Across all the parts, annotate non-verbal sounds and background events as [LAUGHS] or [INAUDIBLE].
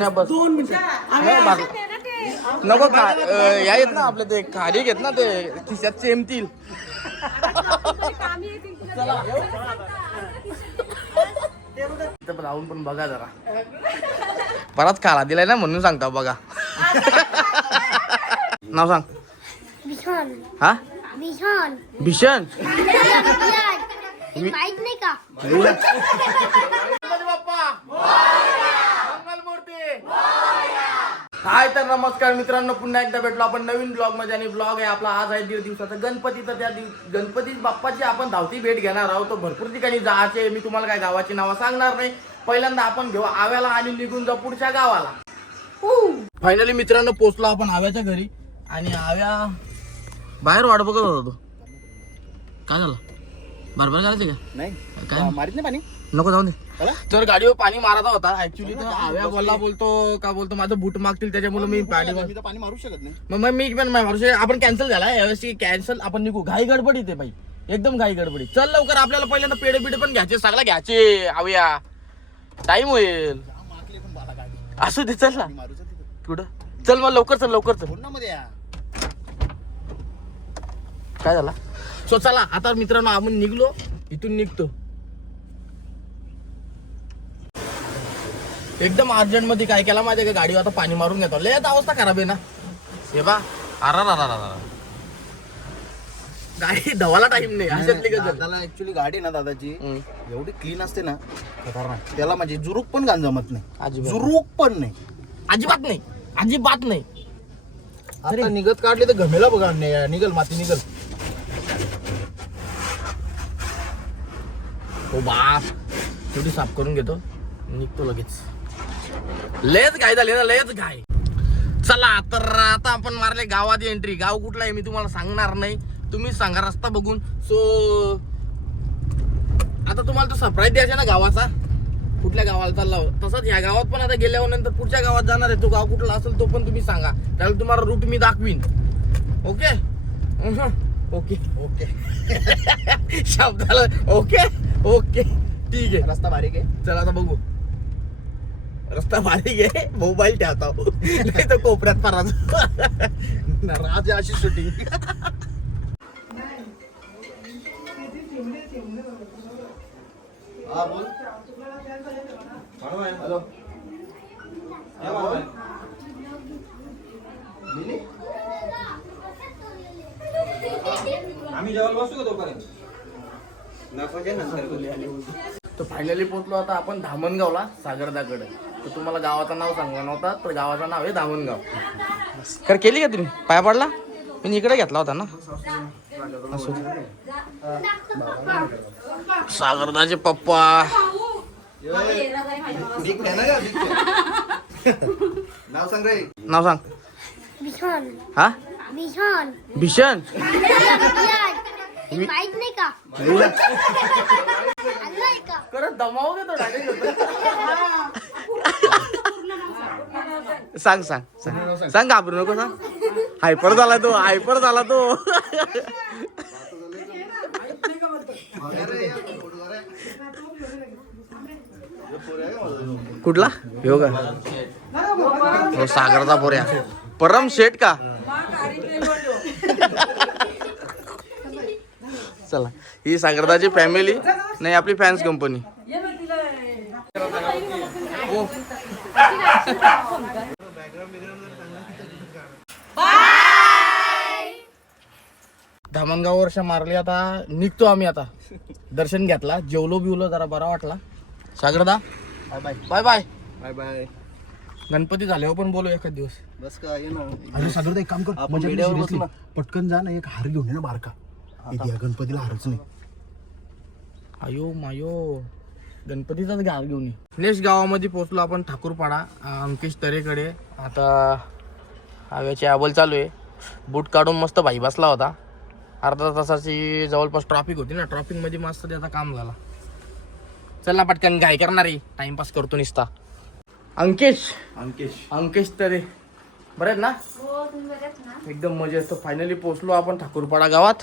पुण्या बस. दोन मिनिटं. नाही, नको अं, या येत ना आपले ते खारी घेत ना ते खिशात चेमतील. इथं पण बघा जरा. बराच खाला दिलाय ना म्हणून सांगता बघा. नाव सांग. हा? भीषण. हे माहीत नाही का? हाय तर नमस्कार मित्रांनो पुन्हा एकदा भेटलो आपण नवीन ब्लॉगमध्ये आणि ब्लॉग आहे आपला आज आहे दीड दिवसाचा गणपती. तर त्या दिवस गणपती बाप्पाची आपण धावती भेट घेणार आहोत. भरपूर ठिकाणी जायचे मी तुम्हाला काय गावाची नावं सांगणार नाही. पहिल्यांदा आपण घेऊ आव्याला आणि निघून जाऊ पुढच्या गावाला. फायनली मित्रांनो पोचलो आपण आव्याच्या घरी. आणि आव्या बाहेर वाट बघत होता तो. काय झालं? बरोबर करायचं का? नाही. काय? मारित नाही पाणी? नको जाऊ दे. चला. तर गाडीवर पाणी मारत होता. ऍक्च्युली तर आव्या बोलला बोलतो का बोलतो माझं बूट मागतील त्याच्यामुळे मी पाणी मी तर पाणी मारू शकत नाही. मग मग मी पण मारू शकत. आपण कॅन्सल झाला यावेळेस कॅन्सल आपण निघू. घाई गडबडीत आहे बाई. एकदम घाई गडबडी चल लवकर आपल्याला पहिल्यांदा पेढे बिडे पण घ्यायचे. सगळं घ्यायचे आव्या. टाइम होईल. मारली पण बाला गाडी. असू दे चल ना. मी मारूच तिथं. कुठं? चल मग लवकर चल लवकर चल. मध्ये या. काय झाला? सो चला आता मित्रांनो आपण निघलो इथून निघतो. एकदम अर्जंटमध्ये काय केला माझ्या का? गाडीवर आता पाणी मारून घेतो. लय आता अवस्था खराब आहे ना. हे बा अरा रा रा रा रा. गाडी धवाला टाइम नाही. अशातली? दादाला ऍक्च्युली गाडी आहे ना दादाची. एवढी क्लीन असते ना खतरनाक. त्याला म्हणजे जुरूक पण घाण जमत नाही. अजिबात जुरूक पण नाही. अजिबात नाही. अजिबात नाही. आता निघत काढले तर घमेला बघा निघल माती निघल. हो बाप तेवढी साफ करून घेतो. निघतो लगेच. लयच घाई झाले ना लयच घाई. चला तर आता आपण मारले गावात एंट्री गाव कुठला आहे मी तुम्हाला सांगणार नाही. तुम्ही सांगा रस्ता बघून. सो आता तुम्हाला तो सरप्राईज द्यायचा ना गावाचा. कुठल्या गावाला चालला हो? तसंच ह्या गावात पण आता गेल्यावर नंतर पुढच्या गावात जाणार आहे. तो गाव कुठला असेल तो पण तुम्ही सांगा. त्याला तुम्हाला रूट मी दाखवीन. ओके ओके ओके शब्दाला ओके ओके. ठीक आहे. रस्ता बारीक आहे चला आता बघू. रस्ता बारीक आहे मोबाईल ठेवता. नाही तर कोपऱ्यात पराच राज अशी शूटिंग हा बोल. हॅलो? आम्ही जेवायला बसू का तोपर्यंत? तर फायनली पोहोचलो आता आपण धामणगावला सागरदाकडे. तर तुम्हाला गावाचं नाव सांगणार नव्हता तर गावाचं नाव आहे धामणगाव. तर केली का तुम्ही पाया पडला? मी इकडे घेतला होता ना. सागरदाचे पप्पा. नाव सांग रे. नाव सांग. विशाल हा? विशाल भीषण? [LAUGHS] माहीत नाही का? आलंय का करत दमाव घेतो डायरेक्ट. सांग सांग सांग. सांग घाबरू नको सांग? हायपर झाला तो हायपर झाला तो. कुठला? हो का हो सागरचा पोऱ्या परम शेट का? चला. ही सागरदाची फॅमिली नाही आपली फॅन्स कंपनी धामणगाव वर्ष मारली आता निघतो आम्ही आता. दर्शन घेतला जेवलो बिवलो जरा बरा वाटला. सागरदा bye bye bye bye bye bye Ganpati झाल्यावर पण बोलू एखाद दिवस. बस का ये ना. अरे सागर एक काम कर आपण seriously बसू पटकन जा ना एक हार घेऊन ये ना बारका. इथे या गणपतीला हारच नाही आयो मायो. गणपतीचाच गाव घेऊन ये. नेक्स्ट गावामध्ये पोहोचलो आपण ठाकूरपाडा अंकेश तरेकडे. आता हव्याची आबल चालू आहे. बूट काढून मस्त भाई बसला होता. अर्धा तासाची जवळपास ट्रॉफिक होती ना. ट्रॉफिकमध्ये मस्त त्याचा काम झाला. चल ना पटकन घाई करणार आहे. टाइमपास करतो निसता. अंकेश. अंकेश. अंकेश तरे. बरे आहेत ना? एकदम मजेत. फायनली पोहोचलो आपण ठाकूरपाडा गावात.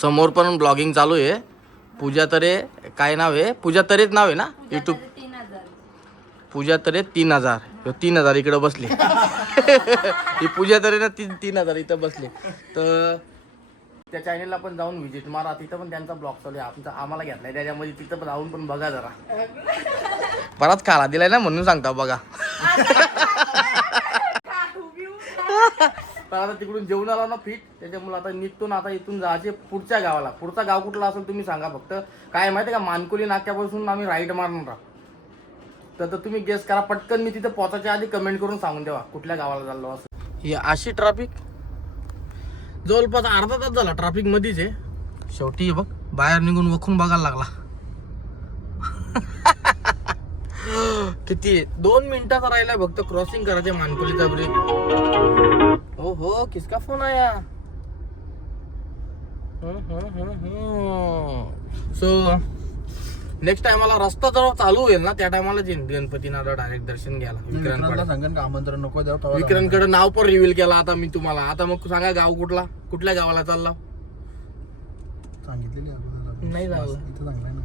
समोर पण ब्लॉगिंग चालू आहे. पूजा तरे काय नाव आहे? पूजा तरेच नाव आहे ना? युट्यूब पूजा तरे तीन हजार. ह्यो तीन हजार इकडे बसले. [LAUGHS] ही पूजा तरे ना तीन तीन हजार इथं बसले. तर त्या चॅनेलला पण जाऊन व्हिजिट मारा. तिथं पण त्यांचा ब्लॉग चालू आहे. आमचा आम्हाला घेतलाय. त्याच्यामध्ये तिथं पण जाऊन पण बघा जरा. [LAUGHS] बराच खाला दिलाय ना म्हणून सांगता बघा. तर आता तिकडून जेवण आला ना फिट. त्याच्यामुळे आता निघतो ना आता इथून जायचे पुढच्या गावाला. पुढचा गाव कुठला असेल तुम्ही सांगा फक्त. काय माहिती का मानकोली नाक्यापासून आम्ही राईट मारणार आहोत. तर तर तुम्ही गेस करा पटकन मी तिथे पोचायच्या आधी कमेंट करून सांगून देवा कुठल्या गावाला चाललो असं. ही अशी ट्रॅफिक जवळपास अर्धा तास झाला ट्रॅफिक मध्येच आहे. शेवटी बघ बाहेर निघून वखून बघायला लागला. [LAUGHS] किती आहे? दोन मिनिटाचा राहिलाय फक्त क्रॉसिंग करायचे मानकोलीचा ब्रिज ओ हो किसका फोन आया सो नेक्स्ट टायमाला रस्ता जर चालू होईल ना त्या टायमाला गणपतीनाथला डायरेक्ट दर्शन घ्यायला विक्रांतकडे. सांगेन का आमंत्रण नको विक्रांतकडे नाव पण रिव्हील केला आता मी तुम्हाला. आता मग सांगा गाव कुठला कुठल्या गावाला चालला? सांगितलेली अगोदर. नाही जावं. इथं चांगलं आहे ना.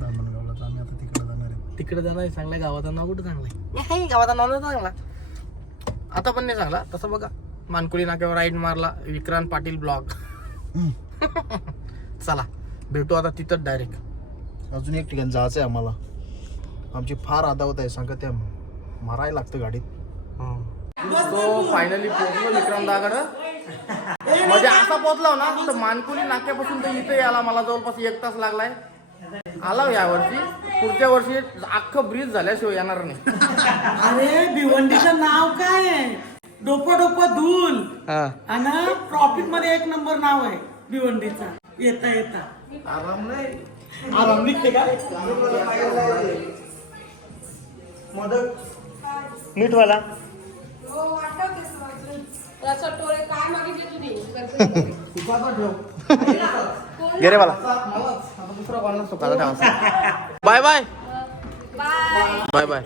दामणगावला तर आम्ही आता तिकडे जाणार आहे. तिकडे जाणार चांगल्या गावाचं नाव कुठं चांगलं आहे? नाही, गावाचं नाव नाही चांगला. आता पण नाही चांगला. तसं बघा. मानकुली नाक्यावर राईड मारला. विक्रांत पाटील ब्लॉग. [LAUGHS] चला. भेटू आता तिथंच डायरेक्ट अजून एक ठिकाण जायचं आहे आम्हाला. आमची फार आदावत आहे. सांगा त्या मारायला लागतं गाडीत. तो फायनली पोहोचलो विक्रमदाकडं म्हणजे असा पोहोचला ना तर मानकुली नाक्यापासून तर इथे यायला मला जवळपास एक तास लागलाय. आला या वर्षी. पुढच्या वर्षी अख्खं ब्रिज झाल्याशिवाय येणार नाही. [LAUGHS] अरे भिवंडीचं नाव काय? आहे डोपं डोपं धूल. हा. आणि ट्रॉफिकमध्ये एक नंबर नाव आहे भिवंडीचा. येता येता. आराम नाही. आराम निघते का? मीठवाला. गेरे [LAUGHS] मला दुसरा [LAUGHS] बाय बाय. Bye bye.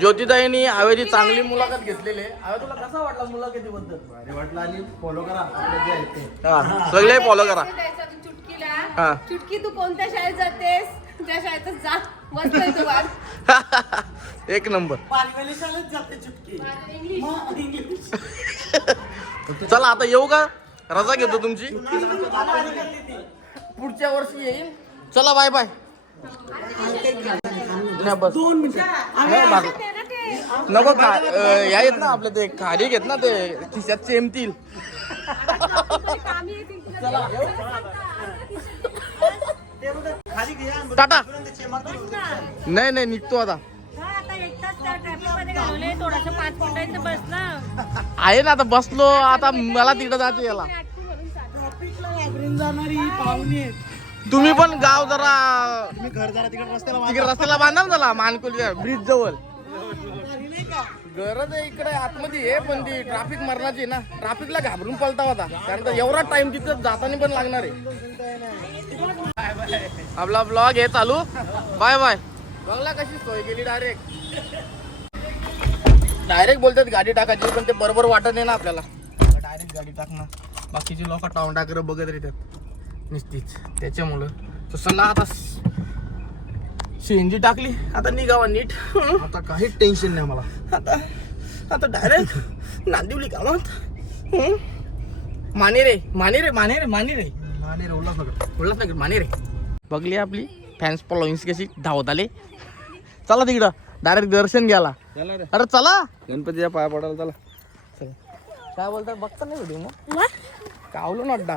ज्योतिताईंनी हवेची चांगली मुलाखत घेतलेली आहे. हवे तुला कसा वाटला मुलाखतीबद्दल? भारी वाटलं आणि फॉलो करा आपले जे आहेत ते. हा सगळे फॉलो करा. द्यायचा तू चुटकीला. चुटकी तू कोणत्या शाळेत जातेस? त्या शाळेतच जा. तू [LAUGHS] एक नंबर. पालवेली शाळेत जाते चुटकी. मग इंग्लिश. [LAUGHS] चला आता येऊ का? रजा घेतो तुमची. पुढच्या वर्षी येईल चला बाय बाय नाही बस. दोन मिनिटं. नाही, बाय. नको खा या येत ना आपले ते खारी घेत ना ते खिशात चेमतील टाटा. नाही नाही निघतो आता. आहे ना आता बसलो आता मला तिकडे जायचं याला. ट्रॉफिकला घाबरून जाणारी ही पाहुणी आहेत. तुम्ही पण गाव जरा मी घर जरा तिकडे रस्त्याला तिकडे रस्त्याला बांधा ना त्याला? मानकोली ब्रिज जवळ. गरज आहे इकडे आतमध्ये आहे पण ती ट्रॅफिक मरणाची ना. ट्रॅफिकला घाबरून पलता होता कारण का एवढा टाइम तिथं जाताना पण लागणार आहे. आपला ब्लॉग आहे चालू. बाय बाय बघला कशी सोय केली डायरेक्ट डायरेक्ट बोलतात गाडी टाकायची पण ते बरोबर वाटत नाही ना आपल्याला. डायरेक्ट गाडी टाकणार. बाकीची लोक टाकर बघत राहतात. निश्चित त्याच्यामुळं. तर चला आता सीएनजी टाकली. आता निघावा नीट. आता काहीच टेन्शन नाही मला. आता आता डायरेक्ट नांदिवली गावात. हं? मानेरे. मानेरे मानेरे मानेरे. आणि रवलाच नका उल्हासनगर मानेरे. बघली आपली फॅन्स फॉलोईंग कशी? धावत आले. चला तिकडं. डायरेक्ट दर्शन घ्यायला. अरे चला. गणपतीच्या पाया पडायला चला. चला. काय बोलतात बघता नाही व्हिडिओ मग? कावलो ना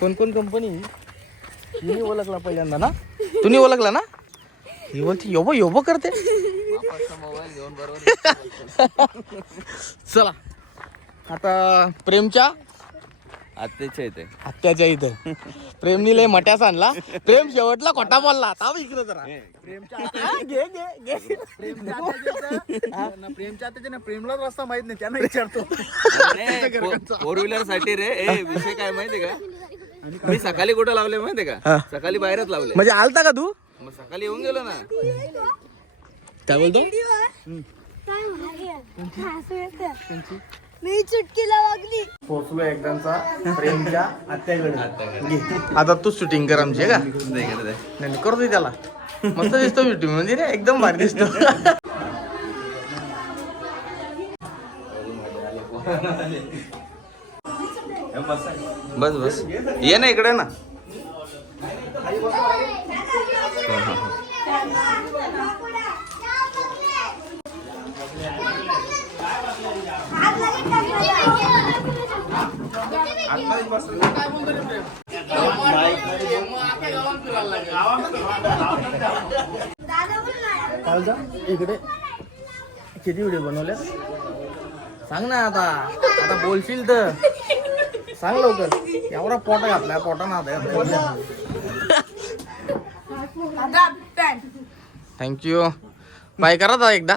कोण कोण कंपनी मी ओळखला पहिल्यांदा ना? तुम्ही ओळखला ना? ही बोलते योबो योबो करते. चला. आता प्रेमच्या आत्याच्या इथे. हत्याच्या इथं. प्रेमनी लय मट्यास आणला. प्रेम शेवटला खोटा बोलला. थांब इकडे जरा. हा, घे घे घे. प्रेमच्या आता ना प्रेमला रस्ता माहीत नाही. त्यांना विचारतो. [LAUGHS] फोर व्हीलरसाठी रे. ए विषय काय माहितीये का? मी सकाळी कुठं लावले माहितीये का? सकाळी बाहेरच लावले. म्हणजे आलता का तू? मग सकाळी येऊन गेलो ना. काय बोलतो? मी चुटकीला वागली. पोहोचलो एकदाचा प्रेमच्या आत्याकडे. आता तू शूटिंग कर आमची का? नाही नाही, करतोय त्याला. मस्त दिसतो शूटिंग म्हणजे रे एकदम भारी दिसतो. बस बस. ये ना इकडे ना. कालचा? इकडे. किती व्हिडिओ बनवले सांग ना आता. आता बोलशील तर. सांग लवकर. एवढा पोटा घातलाय पोटा ना थँक्यू बाय करा एकदा.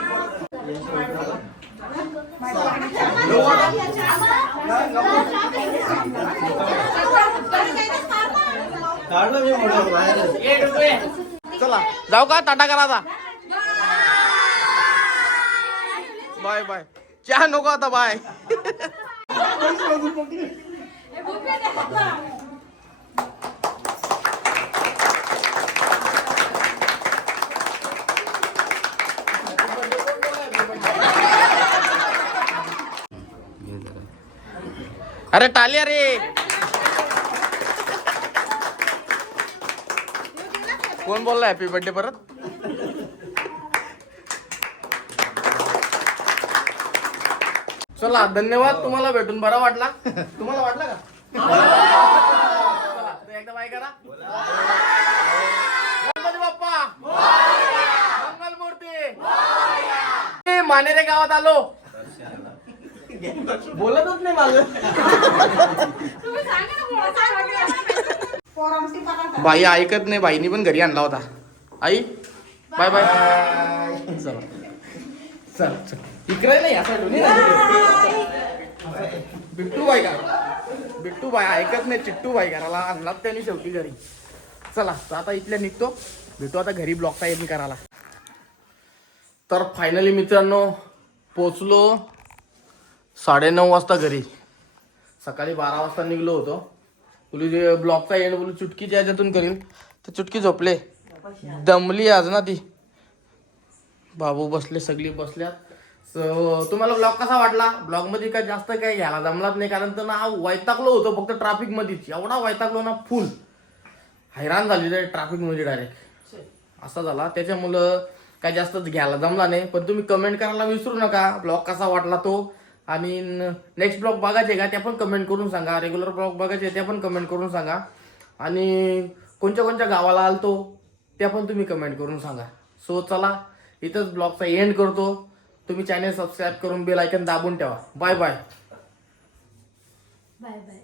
चला जाऊ का टाटा करा आता? Bye bye. चहा नको आता बाय. [LAUGHS] अरे टालिया रे कोण बोलला हॅपी बर्थडे परत? चला धन्यवाद. तुम्हाला भेटून बरा वाटला. तुम्हाला वाटला का? चला तर एकदा बाय करा. गणपती बाप्पा ए, मानेरे गावात आलो. बोलतच नाही माझं. बाई ऐकत नाही बाईनी पण घरी आणला होता. आई बाय बाय. चला. चल चल. इकडे नाही या ना. बिट्टू बाई का? बिट्टू बाई ऐकत नाही चिट्टू बाई घराला आणलात त्यांनी शेवटी घरी. चला तर आता इथल्या निघतो. भेटू आता घरी ब्लॉकचा एडिंग करायला. तर फायनली मित्रांनो पोचलो. साडेनऊ वाजता घरी. सकाळी बारा वाजता निघलो होतो. बोलू जे ब्लॉकचा एंड बोलू चुटकीच्या याच्यातून करील तर चुटकी झोपले. दमली आज ना ती. बाबू बसले सगळी बसल्यात. सो तुम्हाला ब्लॉग कसा वाटला? ब्लॉगमध्ये काय जास्त काय घ्यायला जमलाच नाही कारण तर ना वैतागलो होतो फक्त ट्रॅफिक मध्येच एवढा वैतागलो ना फुल. हैराण झाली ट्रॅफिकमध्ये डायरेक्ट असा झाला. त्याच्यामुळं काय जास्तच घ्यायला जमला नाही. पण तुम्ही कमेंट करायला विसरू नका. ब्लॉग कसा वाटला तो? आणि नेक्स्ट ब्लॉग बघायचे का? त्या पण कमेंट करून सांगा. रेग्युलर ब्लॉग बघायचे त्या पण कमेंट करून सांगा. आणि कोणत्या कोणत्या गावाला आलतो त्या पण तुम्ही कमेंट करून सांगा. सो चला इथंच ब्लॉगचा एंड करतो. तुम्ही चॅनल सबस्क्राईब करून बेल आयकन दाबून ठेवा. Bye bye bye bye